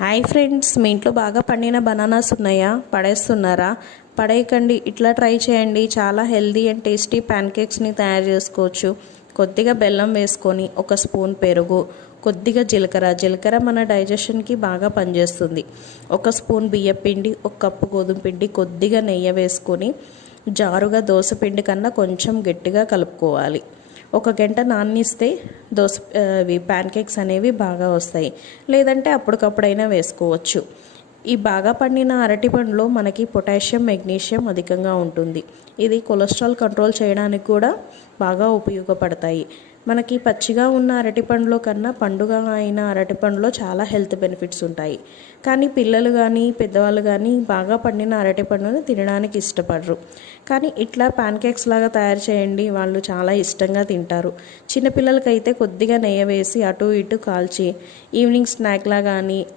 Hi friends, మీ ఇంట్లో బాగా పండిన బనానాస్ ఉన్నాయా? పడేస్తున్నారా? పడేయకండి, ఇట్లా ట్రై చేయండి. చాలా హెల్దీ అండ్ టేస్టీ ప్యాన్ కేక్స్ని తయారు చేసుకోవచ్చు. కొద్దిగా బెల్లం వేసుకొని, ఒక స్పూన్ పెరుగు, కొద్దిగా జీలకర్ర మన డైజెషన్కి బాగా పనిచేస్తుంది. ఒక స్పూన్ బియ్యం పిండి, ఒక కప్పు గోధుమ పిండి, కొద్దిగా నెయ్యి వేసుకొని జారుగా దోశ పిండి కన్నా కొంచెం గట్టిగా కలుపుకోవాలి. ఒక గంట నానిస్తే ప్యాన్ కేక్స్ అనేవి బాగా వస్తాయి. లేదంటే అప్పటికప్పుడైనా వేసుకోవచ్చు. ఈ బాగా పండిన అరటి పండులో మనకి పొటాషియం, మెగ్నీషియం అధికంగా ఉంటుంది. ఇది కొలెస్ట్రాల్ కంట్రోల్ చేయడానికి కూడా బాగా ఉపయోగపడతాయి. మనకి పచ్చిగా ఉన్న అరటిపండులో కన్నా పండుగ అయిన అరటిపండులో చాలా హెల్త్ బెనిఫిట్స్ ఉంటాయి. కానీ పిల్లలు కానీ పెద్దవాళ్ళు కానీ బాగా పండిన అరటిపండును తినడానికి ఇష్టపడరు. కానీ ఇట్లా ప్యాన్ కేక్స్ లాగా తయారు చేయండి, వాళ్ళు చాలా ఇష్టంగా తింటారు. చిన్నపిల్లలకైతే కొద్దిగా నెయ్యి వేసి అటు ఇటు కాల్చి ఈవినింగ్ స్నాక్లా కానీ